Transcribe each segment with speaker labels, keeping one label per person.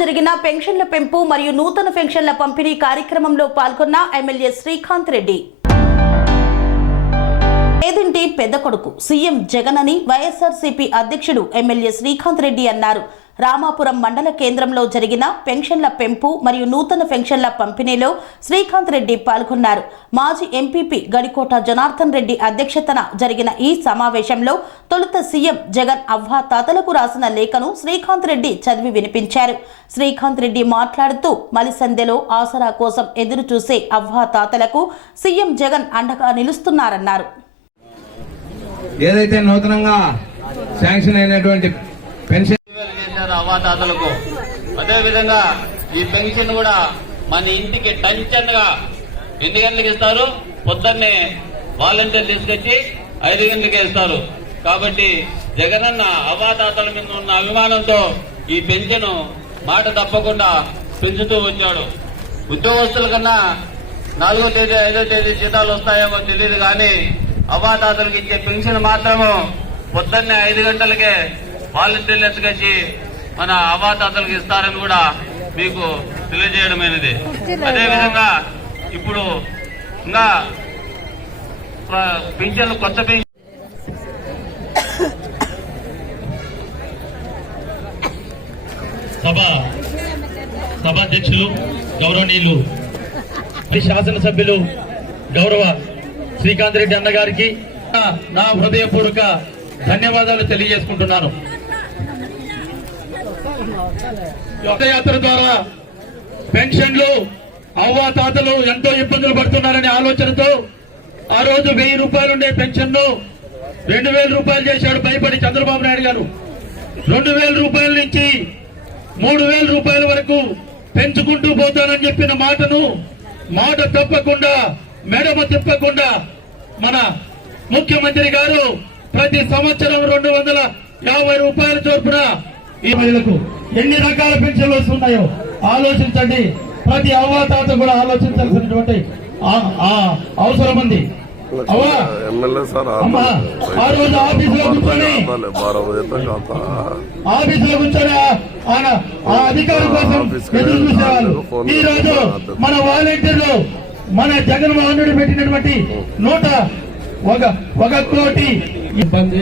Speaker 1: జరిగిన పెన్షన్ల పెంపు మరియు నూతన పెన్షన్ల పంపిణీ కార్యక్రమంలో పాల్గొన్న ఎమ్మెల్యే శ్రీకాంత్ రెడ్డి. ఏదింటి పెద్ద కొడుకు సీఎం జగన్ అని వైఎస్ఆర్సీపీ అధ్యక్షుడు ఎమ్మెల్యే శ్రీకాంత్ రెడ్డి అన్నారు. రామాపురం మండల కేంద్రంలో జరిగిన పెన్షన్ల పెంపు మరియు నూతన పెన్షన్ల పంపిణీలో శ్రీకాంత్ రెడ్డి పాల్గొన్నారు. మాజీ ఎంపీపీ గడికోట జనార్దన్ రెడ్డి అధ్యక్షతన జరిగిన ఈ సమావేశంలో తొలుత సీఎం జగన్ అవ్వా తాతలకు రాసిన లేఖను శ్రీకాంత్ రెడ్డి చదివి వినిపించారు. శ్రీకాంత్ రెడ్డి మాట్లాడుతూ మలిసందెలో ఆసరా కోసం ఎదురు చూసే అవ్వా తాతలకు సీఎం జగన్ అండగా నిలుస్తున్నారన్నారు.
Speaker 2: ఏదైతే నూతనంగా శాంక్షన్ అయినటువంటి పెన్షన్
Speaker 3: అవ్వాతాతలకు అదే విధంగా ఈ పెన్షన్ కూడా మన ఇంటికి టెన్షన్గా ఎన్ని గంటలకు ఇస్తారు? పొద్దున్నే వాలంటీర్ తీసుకొచ్చి ఐదు గంటలకే ఇస్తారు. కాబట్టి జగనన్న అవ్వాతాతల మీద ఉన్న అభిమానంతో ఈ పెన్షన్ మాట తప్పకుండా పెంచుతూ వచ్చాడు. ఉద్యోగస్తుల కన్నా నాలుగో తేదీ ఐదో తేదీ జీతాలు వస్తాయేమో తెలియదు కానీ అవ్వాతాతలకు ఇచ్చే పెన్షన్ మాత్రము పొద్దున్నే ఐదు గంటలకే వాలంటీర్లు ఎత్తుకొచ్చి మన అవాతాతలకు ఇస్తారని కూడా మీకు తెలియజేయడమైనది. అదేవిధంగా ఇప్పుడు ఇంకా పింఛన్లు కొత్త పింఛన్
Speaker 4: సభ సభాధ్యక్షులు గౌరవనీయులు మరి శాసనసభ్యులు గౌరవ శ్రీకాంత్ రెడ్డి అన్నగారికి నా- నా హృదయపూర్వక ధన్యవాదాలు తెలియజేసుకుంటున్నాను. రథయాత్ర ద్వారా పెన్షన్లు అవ్వా తాతలు ఎంతో ఇబ్బందులు పడుతున్నారనే ఆలోచనతో ఆ రోజు వెయ్యి రూపాయలు ఉండే పెన్షన్ను రెండు వేల రూపాయలు చేశాడు భయపడి చంద్రబాబు నాయుడు గారు. రెండు వేల రూపాయల నుంచి మూడు వేల రూపాయల వరకు పెంచుకుంటూ పోతానని చెప్పిన మాటను మాట తప్పకుండా మెడమ తిప్పకుండా మన ముఖ్యమంత్రి గారు ప్రతి సంవత్సరం రెండు వందల యాభై రూపాయల చొప్పున ఈ మహిళలకు ఎన్ని రకాల పెన్షన్లు వస్తున్నాయో ఆలోచించండి. ప్రతి అవ్వాతాత కూడా ఆలోచించాల్సినటువంటి అవసరం ఉంది. ఆఫీసులో ఆ కోసం ఈ రోజు మన వాలంటీర్లు మన జగన్మోహన్ రెడ్డి పెట్టినటువంటి నూట ఒక ఒక కోటి ఇబ్బంది.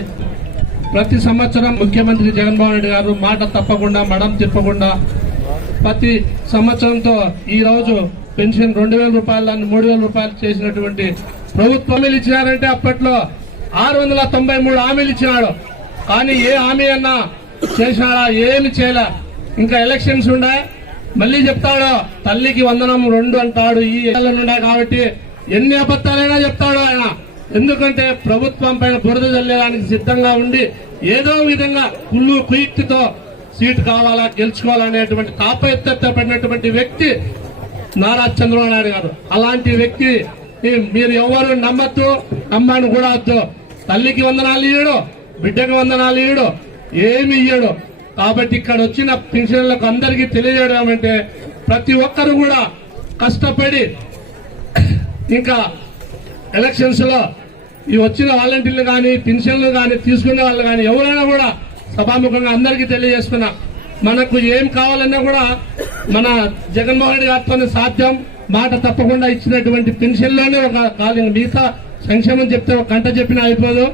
Speaker 4: ప్రతి సంవత్సరం ముఖ్యమంత్రి జగన్మోహన్ రెడ్డి గారు మాట తప్పకుండా మడం తిప్పకుండా ప్రతి సంవత్సరంతో ఈ రోజు పెన్షన్ రెండు వేల రూపాయలు మూడు వేల రూపాయలు చేసినటువంటి ప్రభుత్వం హామీలు ఇచ్చినారంటే అప్పట్లో ఆరు వందల తొంభై మూడు హామీలు ఇచ్చినాడు. కానీ ఏ హామీ అన్నా చేసినాడా ఏమి చేయలే. ఇంకా ఎలక్షన్స్ ఉండే మళ్ళీ చెప్తాడు తల్లికి వందనం రెండు అంటాడు ఈ ఎన్నికలు ఉన్నాయి కాబట్టి ఎన్ని అబద్ధాలైనా చెప్తాడు ఆయన. ఎందుకంటే ప్రభుత్వం పైన బురద చల్లేదానికి సిద్ధంగా ఉండి ఏదో విధంగా కుళ్ళు కుయుక్తితో సీటు కావాలా గెలుచుకోవాలనేటువంటి తాపత్రపడినటువంటి వ్యక్తి నారా చంద్రబాబు నాయుడు గారు. అలాంటి వ్యక్తి మీరు ఎవరు నమ్మద్దు నమ్మని కూడా వద్దు. తల్లికి వందనాలు ఇయ్యడు బిడ్డకి వందనాలు ఇయ్యడు ఏమి ఇయ్యడు. కాబట్టి ఇక్కడ వచ్చిన పెన్షన్లకు అందరికీ తెలియజేయడం అంటే ప్రతి ఒక్కరు కూడా కష్టపడి ఇంకా ఎలక్షన్స్లో ఈ వచ్చిన వాలంటీర్లు కానీ పెన్షన్లు కానీ తీసుకునే వాళ్ళు కానీ ఎవరైనా కూడా సభాముఖంగా అందరికీ తెలియజేస్తున్నా. మనకు ఏం కావాలన్నా కూడా మన జగన్మోహన్ రెడ్డి గారితోనే సాధ్యం. మాట తప్పకుండా ఇచ్చినటువంటి పెన్షన్లోనే ఒక కాదు ఇంకా మిగతా సంక్షేమం చెప్తే ఒక గంట చెప్పినా అయిపోదు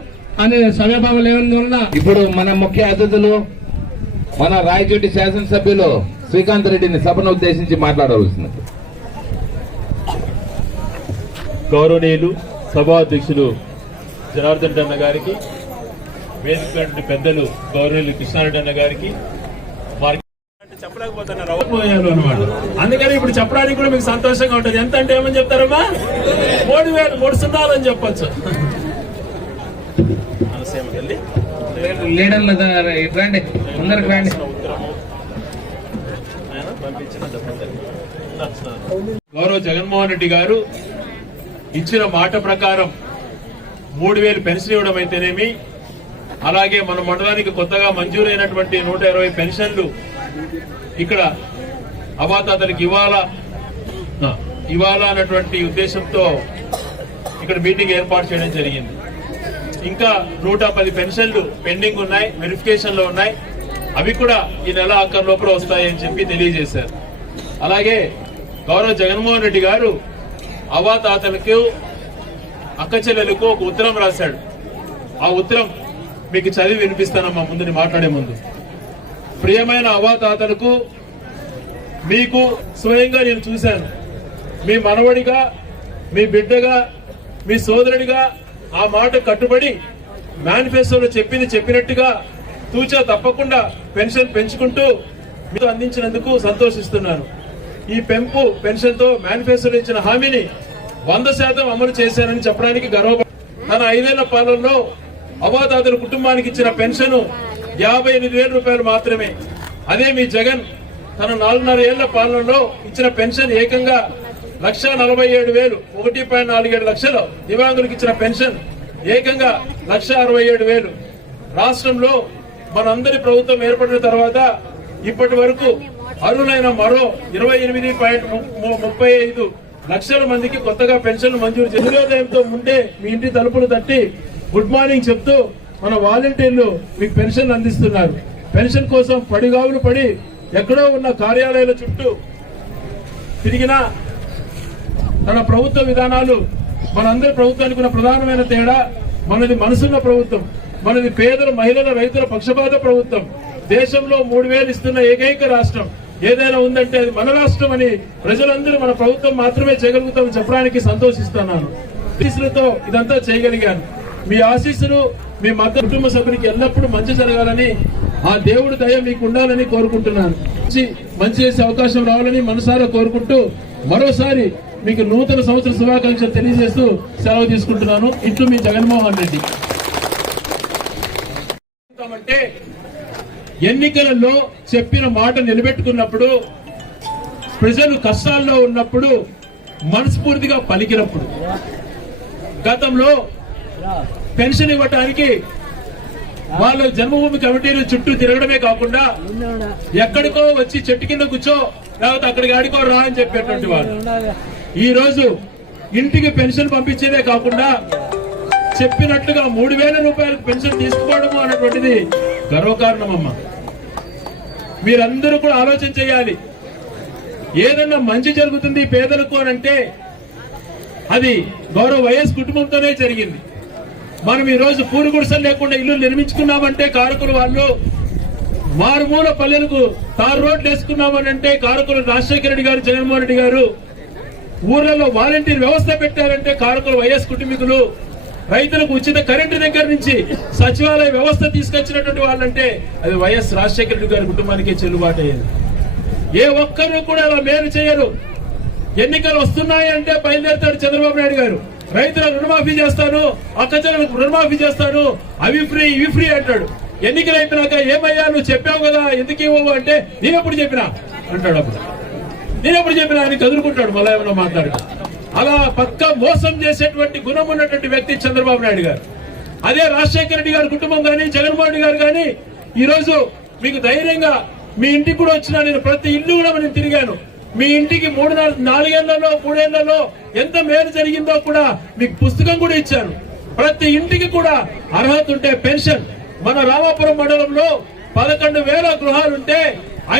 Speaker 4: అని సమయభావం లేనందువలన
Speaker 2: ఇప్పుడు మన ముఖ్య అతిథులు మన రాయచోటి శాసనసభ్యులు శ్రీకాంత్ రెడ్డిని సభను ఉద్దేశించి మాట్లాడవలసింది
Speaker 5: గౌరవనీయులు సభాధ్యక్షులు జనార్దన్ అన్న గారికి వేదిక పెద్దలు గౌరవనీయులు కృష్ణారెడ్డి అన్న గారికి వారికి చెప్పలేకపోతున్నారు. అనమాట అందుకని ఇప్పుడు చెప్పడానికి కూడా మీకు సంతోషంగా ఉంటుంది. ఎంత అంటే ఏమని చెప్తారమ్మా? మూడు వేలు మూడు సున్నాలు అని చెప్పొచ్చు.
Speaker 2: లీడర్లు రండి.
Speaker 5: గౌరవ జగన్మోహన్ రెడ్డి గారు ఇచ్చిన మాట ప్రకారం మూడు వేలు పెన్షన్ ఇవ్వడం అయితేనేమి? అలాగే మన మండలానికి కొత్తగా మంజూరైనటువంటి నూట ఇరవై పెన్షన్లు ఇక్కడ అవాతాతలకు ఇవాళ ఇవాళ అన్నటువంటి ఉద్దేశంతో ఇక్కడ మీటింగ్ ఏర్పాటు చేయడం జరిగింది. ఇంకా నూట పది పెన్షన్లు పెండింగ్ ఉన్నాయి వెరిఫికేషన్లో ఉన్నాయి. అవి కూడా ఈ నెల ఆఖరి లోపల వస్తాయని చెప్పి తెలియజేశారు. అలాగే గౌరవ జగన్మోహన్ రెడ్డి గారు అవాతాతలకు అక్క చెల్లెలకు ఒక ఉత్తరం రాశాడు. ఆ ఉత్తరం మీకు చదివి వినిపిస్తానమ్మా ముందుని మాట్లాడే ముందు. ప్రియమైన అవాతాతలకు మీకు స్వయంగా నేను చూశాను. మీ మనవడిగా మీ బిడ్డగా మీ సోదరుడిగా ఆ మాట కట్టుబడి మేనిఫెస్టోలో చెప్పింది చెప్పినట్టుగా తూచా తప్పకుండా పెన్షన్ పెంచుకుంటూ మీకు అందించినందుకు సంతోషిస్తున్నాను. ఈ పెంపు పెన్షన్తో మేనిఫెస్టోలో ఇచ్చిన హామీని వంద శాతం అమలు చేశానని చెప్పడానికి గర్వ తన ఐదేళ్ళ పాలనలో అవాతాదుల కుటుంబానికి ఇచ్చిన పెన్షన్ యాభై ఎనిమిది వేల రూపాయలు మాత్రమే. అదే మీ జగన్ తన నాలుగున్నర ఏళ్ళ పాలనలో ఇచ్చిన పెన్షన్ ఏకంగా లక్ష నలభై ఏడు వేలు ఒకటి పాయింట్ నాలుగేడు లక్షలు దివ్యాంగులకు ఇచ్చిన పెన్షన్ ఏకంగా లక్ష అరవై ఏడు వేలు. రాష్ట్రంలో మనందరి ప్రభుత్వం ఏర్పడిన తర్వాత ఇప్పటి వరకు అర్హులైన మరో ఇరవై ఎనిమిది పాయింట్ ముప్పై ఐదు లక్షల మందికి కొత్తగా పెన్షన్లు మంజూరు చేసి సూర్యోదయంతో ముందే మీ ఇంటి తలుపులు తట్టి గుడ్ మార్నింగ్ చెప్తూ మన వాలంటీర్లు మీకు పెన్షన్ అందిస్తున్నారు. పెన్షన్ కోసం పడిగావులు పడి ఎక్కడో ఉన్న కార్యాలయాల చుట్టూ తిరిగినా తన ప్రభుత్వ విధానాలు మనందరి ప్రభుత్వానికి ఉన్న ప్రధానమైన తేడా మనది మనసున్న ప్రభుత్వం మనది పేదల మహిళల రైతుల పక్షపాత ప్రభుత్వం. దేశంలో మూడు వేలు ఇస్తున్న ఏకైక రాష్ట్రం. ఏదైనా ఉందంటే అది మన రాష్ట్రం అని ప్రజలందరూ మన ప్రభుత్వం మాత్రమే చేయగలుగుతామని చెప్పడానికి సంతోషిస్తున్నాను. ఆశీస్సులతో ఇదంతా చేయగలిగాను. మీ ఆశీస్సులు మీ మత కుటుంబ సభ్యునికి ఎల్లప్పుడూ మంచి జరగాలని ఆ దేవుడి దయ మీకు ఉండాలని కోరుకుంటున్నాను. మంచి మంచి చేసే అవకాశం రావాలని మనసారా కోరుకుంటూ మరోసారి మీకు నూతన సంవత్సర శుభాకాంక్షలు తెలియజేస్తూ సెలవు తీసుకుంటున్నాను. ఇట్లు మీ జగన్మోహన్ రెడ్డి అంటే ఎన్నికలలో చెప్పిన మాట నిలబెట్టుకున్నప్పుడు ప్రజలు కష్టాల్లో ఉన్నప్పుడు మనస్ఫూర్తిగా పలికినప్పుడు. గతంలో పెన్షన్ ఇవ్వటానికి వాళ్ళు జన్మభూమి కమిటీలు చుట్టూ తిరగడమే కాకుండా ఎక్కడికో వచ్చి చెట్టు కింద కూర్చో లేకపోతే అక్కడికి ఆడుకో రా అని చెప్పేటువంటి వాళ్ళు. ఈ రోజు ఇంటికి పెన్షన్ పంపించేదే కాకుండా చెప్పినట్టుగా మూడు వేల రూపాయలకు పెన్షన్ తీసుకోవడము అనేటువంటిది గర్వకారణమమ్మా మీరందరూ కూడా ఆలోచన చేయాలి. ఏదన్నా మంచి జరుగుతుంది పేదలకు అని అంటే అది గౌరవ వైఎస్ కుటుంబంతోనే జరిగింది. మనం ఈ రోజు పూరు గుడిసెలు లేకుండా ఇల్లు నిర్మించుకున్నామంటే కారకులు వాళ్ళు మారుమూల పల్లెలకు తారు రోడ్లు వేసుకున్నామనంటే కారకులు రాజశేఖర రెడ్డి గారు జగన్మోహన్ రెడ్డి గారు ఊర్లలో వాలంటీర్ వ్యవస్థ పెట్టారంటే కారకులు వైఎస్ కుటుంబీకులు రైతులకు ఉచిత కరెంటు దగ్గర నుంచి సచివాలయ వ్యవస్థ తీసుకొచ్చినటువంటి వాళ్ళంటే అది వైఎస్ రాజశేఖర రెడ్డి గారి కుటుంబానికే చెల్లుబాటు అయ్యేది ఏ ఒక్కరు కూడా అలా మేలు చేయరు. ఎన్నికలు వస్తున్నాయంటే బయలుదేరుతాడు చంద్రబాబు నాయుడు గారు. రైతుల రుణమాఫీ చేస్తాను అక్కచెలకు రుణమాఫీ చేస్తాను అవి ఫ్రీ ఇవి ఫ్రీ అంటాడు. ఎన్నికలు అయిపోయినాక ఏమయ్యా నువ్వు చెప్పావు కదా ఎందుకు ఇవ్వవు అంటే నేనెప్పుడు చెప్పినా అంటాడు అప్పుడు. నేను ఎప్పుడు చెప్పినా అని కదులుకుంటాడు మళ్ళా ఏమైనా మాట్లాడు అలా పక్క మోసం చేసేటువంటి గుణం ఉన్నటువంటి వ్యక్తి చంద్రబాబు నాయుడు గారు. అదే రాజశేఖర రెడ్డి గారి కుటుంబం కానీ జగన్మోహన్ రెడ్డి గారు కానీ ఈరోజు మీకు ధైర్యంగా మీ ఇంటికి కూడా వచ్చినా నేను ప్రతి ఇల్లు కూడా నేను తిరిగాను. మీ ఇంటికి మూడు నాలుగు నాలుగేళ్ళలో మూడేళ్ళలో ఎంత మేలు జరిగిందో కూడా మీకు పుస్తకం కూడా ఇచ్చాను. ప్రతి ఇంటికి కూడా అర్హత ఉంటే పెన్షన్. మన రామాపురం మండలంలో పదకొండు వేల గృహాలుంటే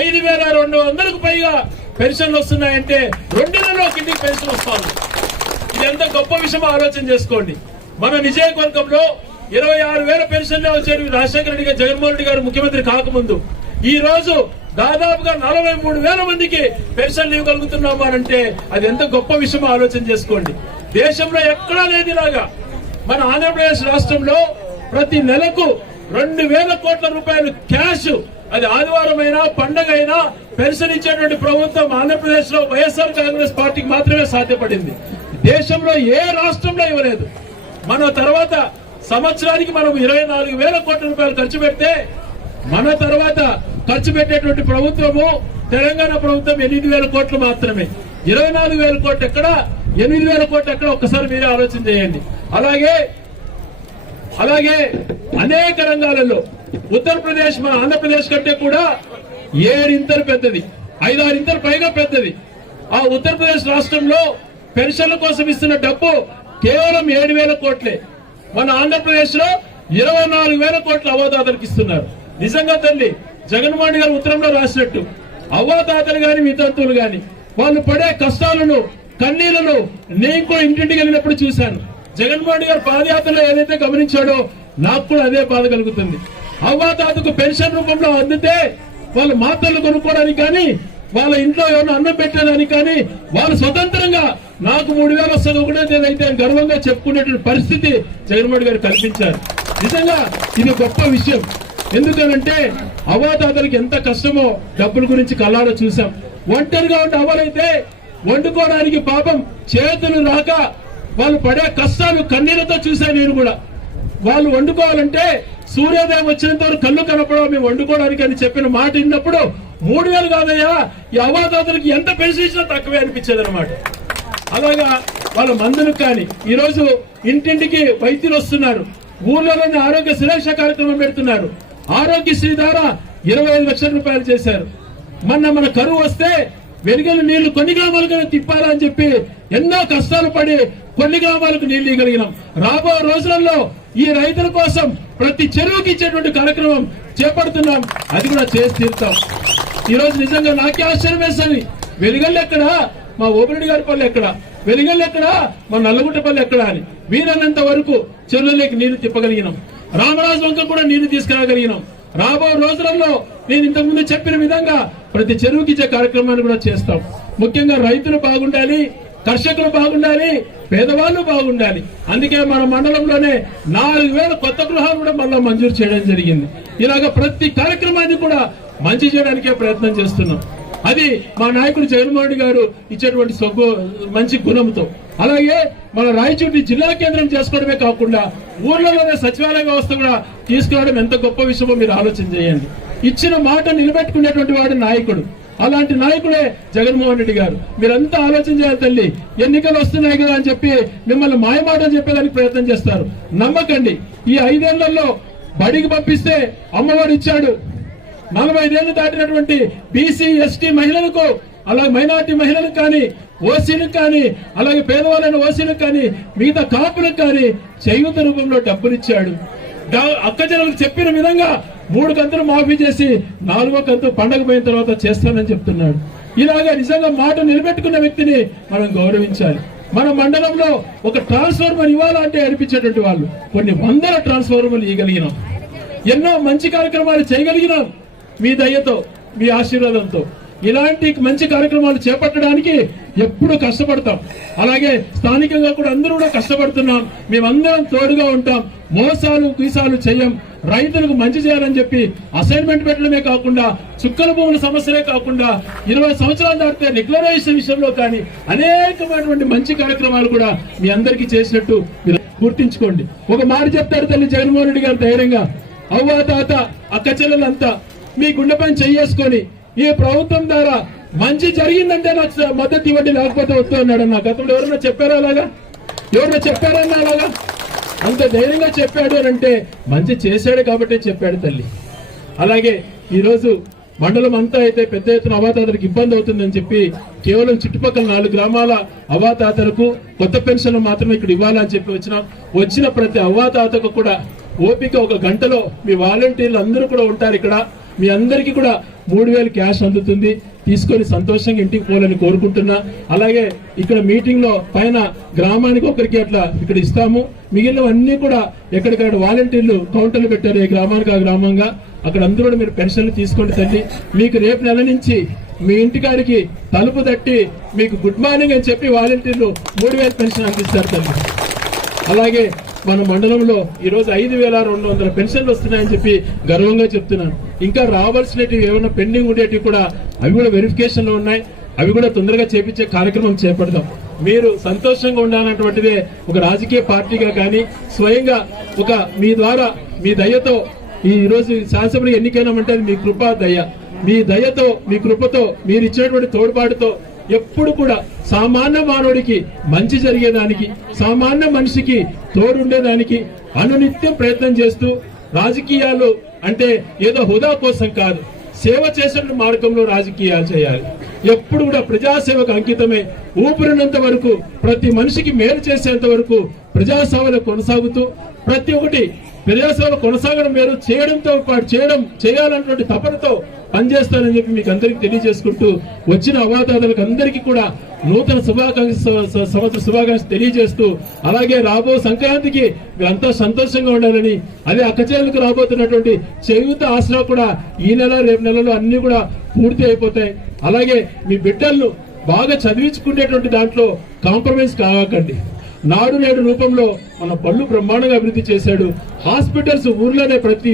Speaker 5: ఐదు వేల రెండు వందలకు పైగా పెన్షన్లు వస్తున్నాయంటే రెండు నెలలో కిందికి పెన్షన్ వస్తాను. ఇది ఎంత గొప్ప విషయం ఆలోచన చేసుకోండి. మన నిజయవర్గంలో ఇరవై ఆరు వేల పెన్షన్లే వచ్చేవి రాజశేఖర రెడ్డి గారు జగన్మోహన్ రెడ్డి గారు ముఖ్యమంత్రి కాకముందు. ఈ రోజు దాదాపుగా నలభై మూడు వేల మందికి పెన్షన్లు ఇవ్వగలుగుతున్నాము అంటే అది ఎంత గొప్ప విషయం ఆలోచన చేసుకోండి. దేశంలో ఎక్కడా లేదు ఇలాగా మన ఆంధ్రప్రదేశ్ రాష్ట్రంలో ప్రతి నెలకు రెండు వేల కోట్ల రూపాయలు క్యాష్ అది ఆదివారం అయినా పండగ అయినా పెన్షన్ ఇచ్చేటువంటి ప్రభుత్వం ఆంధ్రప్రదేశ్లో వైఎస్ఆర్ కాంగ్రెస్ పార్టీకి మాత్రమే సాధ్యపడింది. దేశంలో ఏ రాష్ట్రంలో ఇవ్వలేదు. మన తర్వాత సంవత్సరానికి మనం ఇరవై నాలుగు వేల కోట్ల రూపాయలు ఖర్చు పెడితే మన తర్వాత ఖర్చు పెట్టేటువంటి ప్రభుత్వము తెలంగాణ ప్రభుత్వం ఎనిమిది వేల కోట్లు మాత్రమే. ఇరవై నాలుగు వేల కోట్లు ఎక్కడ? ఎనిమిది వేల కోట్లు ఎక్కడ? ఒక్కసారి మీరే ఆలోచన చేయండి. అలాగే అలాగే అనేక రంగాలలో ఉత్తరప్రదేశ్ మన ఆంధ్రప్రదేశ్ కంటే కూడా ఏడింతలు పెద్దది. ఐదారింతలు పైగా పెద్దది. ఆ ఉత్తరప్రదేశ్ రాష్ట్రంలో పెన్షన్ల కోసం ఇస్తున్న డబ్బు కేవలం ఏడు వేల కోట్లే. మన ఆంధ్రప్రదేశ్లో ఇరవై నాలుగు వేల కోట్ల అవతాదాలకు ఇస్తున్నారు. నిజంగా తల్లి జగన్మోహన్ గారు ఉత్తరంలో రాసినట్టు. అవ్వాతాతలు గాని వితంతువులు గాని వాళ్ళు పడే కష్టాలను కన్నీళ్ళను నేను కూడా ఇంటింటికి వెళ్ళినప్పుడు చూశాను. జగన్మోహన్ గారు పాదయాత్రలో ఏదైతే గమనించాడో నాకు కూడా అదే బాధ కలుగుతుంది. అవ్వాతాతకు పెన్షన్ రూపంలో అందితే వాళ్ళు మాత్రలు కొనుక్కోవడానికి కానీ వాళ్ళ ఇంట్లో ఏమైనా అన్నం పెట్టడానికి కానీ వాళ్ళు స్వతంత్రంగా నాకు మూడు వేలు వస్తుంది ఒకటే నేనైతే గర్వంగా చెప్పుకునేటువంటి పరిస్థితి జగన్మోహన్ గారు కల్పించారు. నిజంగా ఇది గొప్ప విషయం. ఎందుకనంటే అవాతాతలకి ఎంత కష్టమో డబ్బుల గురించి కళ్ళారా చూసాం. ఒంటరిగా ఉంటే అవలైతే వండుకోవడానికి పాపం చేతులు రాక వాళ్ళు పడే కష్టాలు కన్నీళ్ళతో చూశాను నేను కూడా. వాళ్ళు వండుకోవాలంటే సూర్యోదయం వచ్చినంత వరకు కళ్ళు కనపడవు మేము వండుకోవడానికి అని చెప్పిన మాట విన్నప్పుడు మూడు వేలు కాదయ్యా ఈ అవాతాతలకి ఎంత పెన్షన్ ఇచ్చినా తక్కువే అనిపించేది అనమాట అలాగా వాళ్ళ మందులకు కానీ ఈ రోజు ఇంటింటికి వైద్యులు వస్తున్నారు. ఊర్లలోని ఆరోగ్య సురక్ష కార్యక్రమం పెడుతున్నారు. ఆరోగ్యశ్రీ ద్వారా ఇరవై ఐదు లక్షల రూపాయలు చేశారు. మొన్న మన కరువు వస్తే వెలుగల నీళ్ళు కొన్ని గ్రామాలకు తిప్పాలని చెప్పి ఎన్నో కష్టాలు పడి కొన్ని గ్రామాలకు నీళ్ళు ఇవ్వగలిగినాం. రాబో రోజులలో ఈ రైతుల కోసం ప్రతి చెరువుకి ఇచ్చేటువంటి కార్యక్రమం చేపడుతున్నాం. అది కూడా చేసి తీరుతాం. ఈరోజు నిజంగా నాకే ఆశ్చర్యం వేస్తుంది వెలుగల్లు ఎక్కడ? మా ఓపిరెడ్డి గారి పల్లె ఎక్కడ? వెలుగల్లు ఎక్కడ? మా నల్లగుట్ట పల్లె ఎక్కడ అని. వీరన్నంత వరకు చెరువులోకి నీళ్ళు తిప్పగలిగినాం. రామరాజు వంక కూడా నీళ్ళు తీసుకురాగలిగినాం. రాబో రోజులలో నేను ఇంతకుముందు చెప్పిన విధంగా ప్రతి చెరువుకి ఇచ్చే కార్యక్రమాన్ని కూడా చేస్తాం. ముఖ్యంగా రైతులు బాగుండాలి కర్షకులు బాగుండాలి పేదవాళ్ళు బాగుండాలి. అందుకే మన మండలంలోనే నాలుగు వేల కొత్త గృహాలు కూడా మళ్ళీ మంజూరు చేయడం జరిగింది. ఇలాగ ప్రతి కార్యక్రమాన్ని కూడా మంచి చేయడానికే ప్రయత్నం చేస్తున్నాం. అది మా నాయకుడు జగన్మోహన్ రెడ్డి గారు ఇచ్చేటువంటి సొగ్గు మంచి గుణంతో. అలాగే మన రాయచూటి జిల్లా కేంద్రం చేసుకోవడమే కాకుండా ఊర్లలోనే సచివాలయ వ్యవస్థ కూడా తీసుకురావడం ఎంత గొప్ప విషయమో మీరు ఆలోచన చేయండి. ఇచ్చిన మాట నిలబెట్టుకునేటువంటి వాడు నాయకుడు. అలాంటి నాయకుడే జగన్మోహన్ రెడ్డి గారు. మీరంతా ఆలోచన చేయాలి తల్లి. ఎన్నికలు వస్తున్నాయి కదా అని చెప్పి మిమ్మల్ని మాయమాటలు చెప్పేదానికి ప్రయత్నం చేస్తారు. నమ్మకండి. ఈ ఐదేళ్ళలో బడికి పంపిస్తే అమ్మవాడు ఇచ్చాడు. నలభై ఐదేళ్ళు దాటినటువంటి బీసీ ఎస్టీ మహిళలకు అలాగే మైనార్టీ మహిళలకు కానీ ఓసీలకు కానీ అలాగే పేదవాళ్ళైన ఓసీలకు కానీ మిగతా కాపులకు కానీ చేయూత రూపంలో డబ్బులు ఇచ్చాడు అక్కజనులకు చెప్పిన విధంగా మూడు కంతులు మాఫీ చేసి నాలుగో కంతు పండగ పోయిన తర్వాత చేస్తానని చెప్తున్నాడు. ఇలాగా నిజంగా మాట నిలబెట్టుకున్న వ్యక్తిని మనం గౌరవించాలి. మన మండలంలో ఒక ట్రాన్స్ఫార్మర్ ఇవ్వాలంటే అనిపించేటువంటి వాళ్ళు. కొన్ని వందల ట్రాన్స్ఫార్మర్లు ఇవ్వగలిగినాం ఎన్నో మంచి కార్యక్రమాలు చేయగలిగినాం మీ దయ్యతో మీ ఆశీర్వాదంతో. ఇలాంటి మంచి కార్యక్రమాలు చేపట్టడానికి ఎప్పుడు కష్టపడతాం. అలాగే స్థానికంగా కూడా అందరూ కూడా కష్టపడుతున్నాం. మేమందరం తోడుగా ఉంటాం. మోసాలు పీసాలు చేయం. రైతులకు మంచి చేయాలని చెప్పి అసైన్మెంట్ పెట్టడమే కాకుండా చుక్కల భూముల సమస్యలే కాకుండా ఇరవై సంవత్సరాలు దాటితే డిక్లరేషన్ విషయంలో కానీ అనేకమైనటువంటి మంచి కార్యక్రమాలు కూడా మీ అందరికీ చేసినట్టు మీరు గుర్తించుకోండి. ఒక మాట చెప్తారు తల్లి జగన్మోహన్ రెడ్డి గారు ధైర్యంగా అవ్వ తాత అక్క చెల్లెలంతా మీ గుండె పని చేసుకొని ఈ ప్రభుత్వం ద్వారా మంచి జరిగిందంటే నాకు మద్దతు ఇవ్వండి లేకపోతే వద్దు అన్నాడు నా గతంలో ఎవరన్నా చెప్పారా అలాగా? ఎవరన్నా చెప్పారన్నా అలాగా? అంత ధైర్యంగా చెప్పాడు అని అంటే మంచి చేశాడు కాబట్టి చెప్పాడు తల్లి. అలాగే ఈరోజు మండలం అంతా అయితే పెద్ద ఎత్తున అవాతాతలకు ఇబ్బంది అవుతుందని చెప్పి కేవలం చుట్టుపక్కల నాలుగు గ్రామాల అవాతాతలకు కొత్త పెన్షన్ మాత్రమే ఇక్కడ ఇవ్వాలని చెప్పి వచ్చినాం వచ్చిన ప్రతి అవ్వాతాతకు కూడా ఓపిక ఒక గంటలో మీ వాలంటీర్లు అందరూ కూడా ఉంటారు ఇక్కడ. మీ అందరికీ కూడా మూడు వేలు క్యాష్ అందుతుంది. తీసుకొని సంతోషంగా ఇంటికి పోవాలని కోరుకుంటున్నా. అలాగే ఇక్కడ మీటింగ్లో పైన గ్రామానికి ఒకరికి అట్లా ఇక్కడ ఇస్తాము. మిగిలినవన్నీ కూడా ఎక్కడికక్కడ వాలంటీర్లు కౌంటర్లు పెట్టారు ఏ గ్రామానికి ఆ గ్రామంగా. అక్కడ అందరూ కూడా మీరు పెన్షన్లు తీసుకోండి తల్లి. మీకు రేపు నెల నుంచి మీ ఇంటికాడికి తలుపు తట్టి మీకు గుడ్ మార్నింగ్ అని చెప్పి వాలంటీర్లు మూడు వేల పెన్షన్ అందిస్తారు తల్లి. అలాగే మన మండలంలో ఈరోజు ఐదు వేల రెండు వందల పెన్షన్లు వస్తున్నాయని చెప్పి గర్వంగా చెప్తున్నాను. ఇంకా రావాల్సినవి ఏమైనా పెండింగ్ ఉండేటివి కూడా అవి కూడా వెరిఫికేషన్లో ఉన్నాయి. అవి కూడా తొందరగా చేపించే కార్యక్రమం చేపడదాం. మీరు సంతోషంగా ఉండాలన్నటువంటిదే ఒక రాజకీయ పార్టీగా కానీ స్వయంగా ఒక మీ ద్వారా మీ దయతో ఈ రోజు శాసనసభలో ఎన్నికైనామంటే అది మీ కృపా దయ. మీ దయతో మీ కృపతో మీరు ఇచ్చినటువంటి తోడ్పాటుతో ఎప్పుడు కూడా సామాన్య మానవుడికి మంచి జరిగేదానికి సామాన్య మనిషికి తోడుండేదానికి అనునిత్యం ప్రయత్నం చేస్తూ రాజకీయాలు అంటే ఏదో హుదా కోసం కాదు సేవ చేసిన మార్గంలో రాజకీయాలు చేయాలి. ఎప్పుడు కూడా ప్రజాసేవకు అంకితమే. ఊపిరినంత వరకు ప్రతి మనిషికి మేలు చేసేంత వరకు ప్రజాసేవలు కొనసాగుతూ ప్రతి ఒక్కటి ప్రజాసేవ కొనసాగడం వేరు చేయడంతో పాటు చేయడం చేయాలన్నటువంటి తపనతో పనిచేస్తానని చెప్పి మీకు అందరికీ తెలియజేసుకుంటూ వచ్చిన అవాతాదులకు అందరికీ కూడా నూతన శుభాకాంక్ష సంవత్సర శుభాకాంక్ష తెలియజేస్తూ అలాగే రాబో సంక్రాంతికి మీరంతా సంతోషంగా ఉండాలని అదే అక్కచేలకు రాబోతున్నటువంటి చేయూత ఆసరా కూడా ఈ నెల రేపు నెలలో అన్ని కూడా పూర్తి అయిపోతాయి. అలాగే మీ బిడ్డలను బాగా చదివించుకునేటువంటి దాంట్లో కాంప్రమైజ్ కావకండి నాడు నేడు రూపంలో మన బళ్ళు బ్రహ్మాండంగా అభివృద్ధి చేశాడు. హాస్పిటల్స్ ఊర్లోనే ప్రతి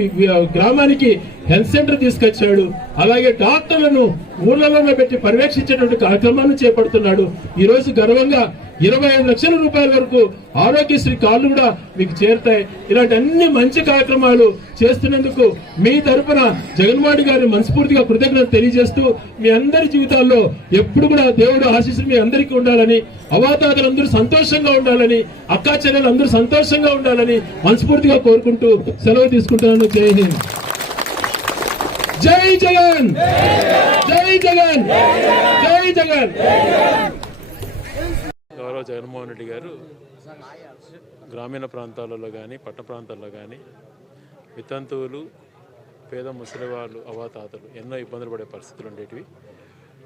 Speaker 5: గ్రామానికి హెల్త్ సెంటర్ తీసుకొచ్చాడు. అలాగే డాక్టర్లను ఊర్లలోనే పెట్టి పర్యవేక్షించేటువంటి కార్యక్రమాన్ని చేపడుతున్నాడు. ఈ రోజు గర్వంగా ఇరవై ఐదు లక్షల రూపాయల వరకు ఆరోగ్యశ్రీ కార్డులు కూడా మీకు చేరుతాయి. ఇలాంటి అన్ని మంచి కార్యక్రమాలు చేస్తున్నందుకు మీ తరపున జగన్మోహన్ గారిని మనస్ఫూర్తిగా కృతజ్ఞత తెలియజేస్తూ మీ అందరి జీవితాల్లో ఎప్పుడు కూడా దేవుడు ఆశీస్సులు మీ అందరికీ ఉండాలని అవాతాదులందరూ సంతోషంగా ఉండాలని అక్కా చెల్లెలు అందరూ సంతోషంగా ఉండాలని మనస్ఫూర్తిగా కోరుకుంటూ సెలవు తీసుకుంటున్నాను. జై హింద్. జై జగన్. జై జగన్. జై జగన్. గౌరవ జగన్మోహన్ రెడ్డి గారు గ్రామీణ ప్రాంతాలలో కానీ పట్టణ ప్రాంతాల్లో కానీ వితంతువులు పేద ముసలివాళ్ళు అవాతాతలు ఎన్నో ఇబ్బందులు పడే పరిస్థితులు ఉండేటివి.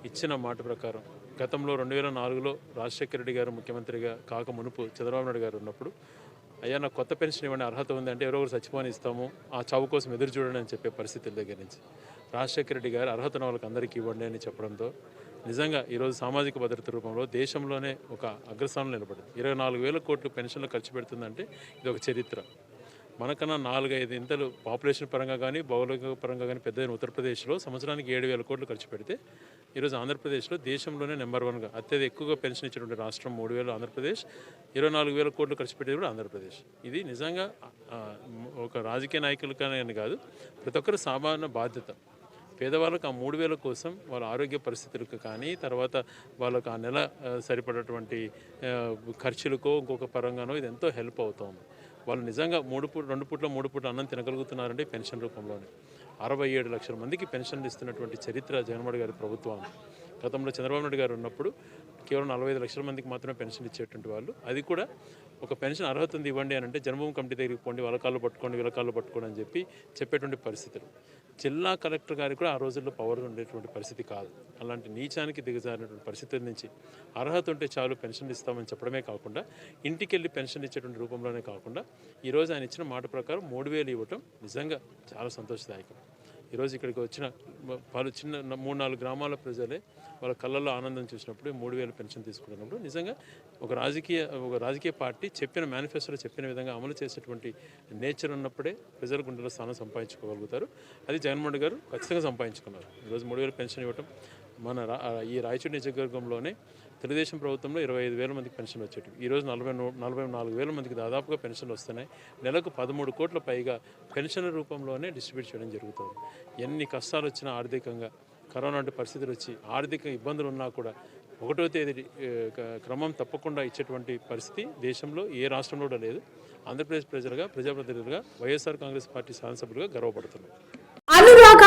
Speaker 5: ఇచ్చిన మాట ప్రకారం గతంలో రెండు వేల నాలుగులో రాజశేఖర రెడ్డి గారు ముఖ్యమంత్రిగా కాక మునుపు చంద్రబాబు నాయుడు గారు ఉన్నప్పుడు అయ్యా నాకు కొత్త పెన్షన్ ఇవ్వండి అర్హత ఉంది అంటే ఎవరో ఒకరు చచ్చిపోని ఇస్తాము ఆ చావు కోసం ఎదురు చూడండి అని చెప్పే పరిస్థితుల దగ్గర నుంచి. రాజశేఖర రెడ్డి గారు అర్హత వాళ్ళకి అందరికీ ఇవ్వండి అని చెప్పడంతో నిజంగా ఈరోజు సామాజిక భద్రత రూపంలో దేశంలోనే ఒక అగ్రస్థానం నిలబడింది. ఇరవై నాలుగు వేల కోట్లు పెన్షన్లు ఖర్చు పెడుతుందంటే ఇది ఒక చరిత్ర. మనకన్నా నాలుగైదు ఇంతలు పాపులేషన్ పరంగా కానీ భౌగోళిక పరంగా కానీ పెద్దదైన ఉత్తరప్రదేశ్లో సంవత్సరానికి ఏడు వేల కోట్లు ఖర్చు పెడితే ఈరోజు ఆంధ్రప్రదేశ్లో దేశంలోనే నెంబర్ వన్గా అత్యధిక ఎక్కువగా పెన్షన్ ఇచ్చినటువంటి రాష్ట్రం మూడు వేలు ఆంధ్రప్రదేశ్ ఇరవై నాలుగు వేల కోట్లు ఖర్చు పెట్టేది కూడా ఆంధ్రప్రదేశ్. ఇది నిజంగా ఒక రాజకీయ నాయకులకని అని కాదు ప్రతి ఒక్కరు సామాన్య బాధ్యత. పేదవాళ్ళకు ఆ మూడు వేల కోసం వాళ్ళ ఆరోగ్య పరిస్థితులకు కానీ తర్వాత వాళ్ళకు ఆ నెల సరిపడేటువంటి ఖర్చులకో ఇంకొక పరంగానో ఇది ఎంతో హెల్ప్ అవుతుంది. వాళ్ళు నిజంగా మూడు పూట రెండు పూట్ల మూడు పూట అన్నం తినగలుగుతున్నారంటే పెన్షన్ రూపంలోనే. అరవై ఏడు లక్షల మందికి పెన్షన్లు ఇస్తున్నటువంటి చరిత్ర జగన్మోహన్ గారి ప్రభుత్వం. గతంలో చంద్రబాబు నాయుడు గారు ఉన్నప్పుడు కేవలం నలభై ఐదు లక్షల మందికి మాత్రమే పెన్షన్ ఇచ్చేటువంటి వాళ్ళు. అది కూడా ఒక పెన్షన్ అర్హత ఉంది ఇవ్వండి అని అంటే జన్మభూమి కమిటీ దగ్గరికి పోండి వాళ్ళ పట్టుకోండి విలకాలు పట్టుకోండి అని చెప్పి చెప్పేటువంటి పరిస్థితులు. జిల్లా కలెక్టర్ గారికి కూడా ఆ రోజుల్లో పవర్ ఉండేటువంటి పరిస్థితి కాదు. అలాంటి నీచానికి దిగజారినటువంటి పరిస్థితుల నుంచి అర్హత ఉంటే చాలు పెన్షన్ ఇస్తామని చెప్పడమే కాకుండా ఇంటికి వెళ్ళి పెన్షన్ ఇచ్చేటువంటి రూపంలోనే కాకుండా ఈరోజు ఆయన ఇచ్చిన మాట ప్రకారం మూడు వేలు ఇవ్వటం నిజంగా చాలా సంతోషదాయకం. ఈరోజు ఇక్కడికి వచ్చిన పలు చిన్న మూడు నాలుగు గ్రామాల ప్రజలే వాళ్ళ కళ్ళల్లో ఆనందం చూసినప్పుడు మూడు వేలు పెన్షన్ తీసుకున్నప్పుడు నిజంగా ఒక రాజకీయ ఒక రాజకీయ పార్టీ చెప్పిన మేనిఫెస్టోలో చెప్పిన విధంగా అమలు చేసేటువంటి నేచర్ ఉన్నప్పుడే ప్రజల గుండెలో స్థానం సంపాదించుకోగలుగుతారు. అది జగన్మోహన్ గారు ఖచ్చితంగా సంపాదించుకున్నారు. ఈరోజు మూడు వేలు పెన్షన్ ఇవ్వటం మన రా ఈ రాయచూరు నియోజకవర్గంలోనే తెలుగుదేశం ప్రభుత్వంలో ఇరవై ఐదు వేల మందికి పెన్షన్ వచ్చేటివి. ఈరోజు నలభై నలభై నాలుగు వేల మందికి దాదాపుగా పెన్షన్లు వస్తున్నాయి. నెలకు పదమూడు కోట్ల పైగా పెన్షన్ రూపంలోనే డిస్ట్రిబ్యూట్ చేయడం జరుగుతుంది. ఎన్ని కష్టాలు వచ్చినా ఆర్థికంగా కరోనా వంటి పరిస్థితులు వచ్చి ఆర్థిక ఇబ్బందులు ఉన్నా కూడా ఒకటో తేదీ క- క్రమం తప్పకుండా ఇచ్చేటువంటి పరిస్థితి దేశంలో ఏ రాష్ట్రంలో కూడా లేదు. ఆంధ్రప్రదేశ్ ప్రజలుగా ప్రజాప్రతినిధులుగా వైఎస్ఆర్ కాంగ్రెస్ పార్టీ శాసనసభ్యులుగా గర్వపడుతున్నాం.